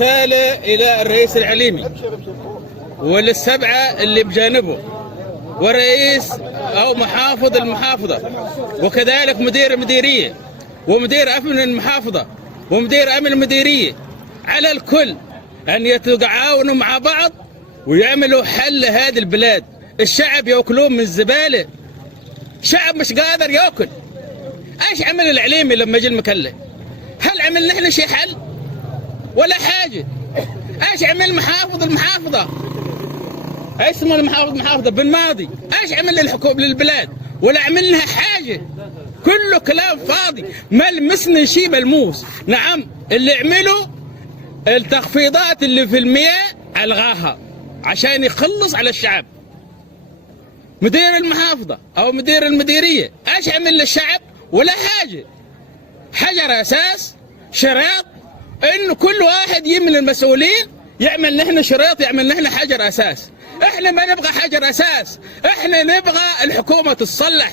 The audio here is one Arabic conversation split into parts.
رسالة إلى الرئيس العليمي وللسبعة اللي بجانبه ورئيس أو محافظ المحافظة وكذلك مدير المديرية ومدير أمن المحافظة ومدير أمن المديرية، على الكل أن يتعاونوا مع بعض ويعملوا حل لهذه البلاد. الشعب يأكلون من الزبالة، شعب مش قادر يأكل. ايش عمل العليمي لما جه المكلف؟ هل عمل نحن شيء حل؟ ولا حاجة. ايش عمل المحافظة؟ ايش اسمه المحافظة بن ماضي؟ ايش عمل للحكومة للبلاد؟ ولا عمل لها حاجة. كله كلام فاضي، ما لمسنا شيء ملموس. نعم اللي عملوا التخفيضات اللي في المياه الغاها عشان يخلص على الشعب. مدير المحافظة او مدير المديرية ايش عمل للشعب؟ ولا حاجة. حجر اساس شريط انه كل واحد من المسؤولين يعمل نحن شريط، يعمل نحن حجر اساس. احنا ما نبغى حجر اساس، احنا نبغى الحكومة تصلح،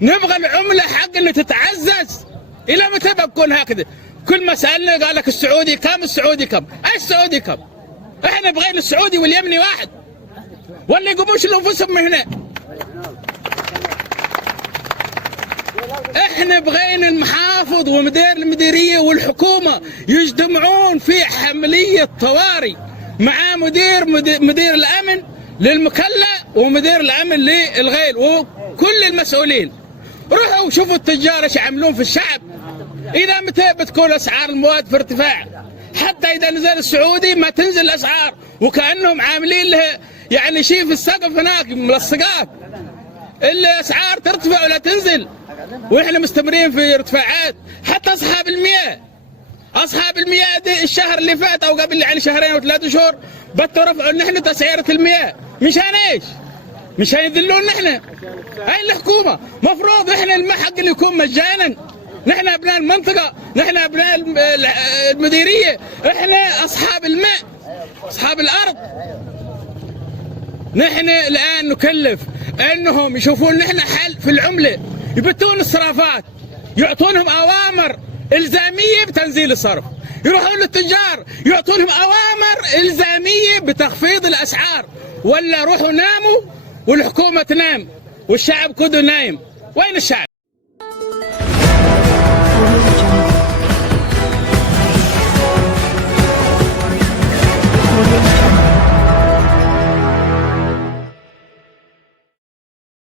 نبغى العملة حقنا تتعزز. الى متى بكون هكذا؟ كل ما سألنا قال لك السعودي كم، السعودي كم. ايش السعودي كم؟ احنا بغينا السعودي واليمني واحد، ولا يقوموش لانفسهم من هنا. احنا بغينا المحافظ ومدير المديرية والحكومة يجتمعون في عملية طوارئ مع مدير الامن للمكلا ومدير الامن للغيل وكل المسؤولين. روحوا شوفوا التجار ايش يعملون في الشعب. الى متى بتكون اسعار المواد في ارتفاع؟ حتى اذا نزل السعودي ما تنزل الاسعار، وكانهم عاملين لها يعني شيء في السقف هناك ملصقات. الاسعار ترتفع ولا تنزل، واحنا مستمرين في ارتفاعات. حتى اصحاب المياه دي الشهر اللي فات او قبل يعني شهرين او 3 شهور بطوا رفعوا نحن تسعيرة المياه. مشان ايش؟ مشان يذلون نحن. هاي الحكومة مفروض احنا الماء حقنا يكون مجانا. نحن ابناء المنطقة، نحن ابناء المديرية، احنا اصحاب الماء، اصحاب الارض. نحن الان نكلف انهم يشوفون نحن حل في العملة، يبتون الصرافات، يعطونهم اوامر الزامية بتنزيل الصرف، يروحون للتجار يعطونهم اوامر الزامية بتخفيض الاسعار. ولا روحوا ناموا والحكومة تنام والشعب كله نايم. وين الشعب؟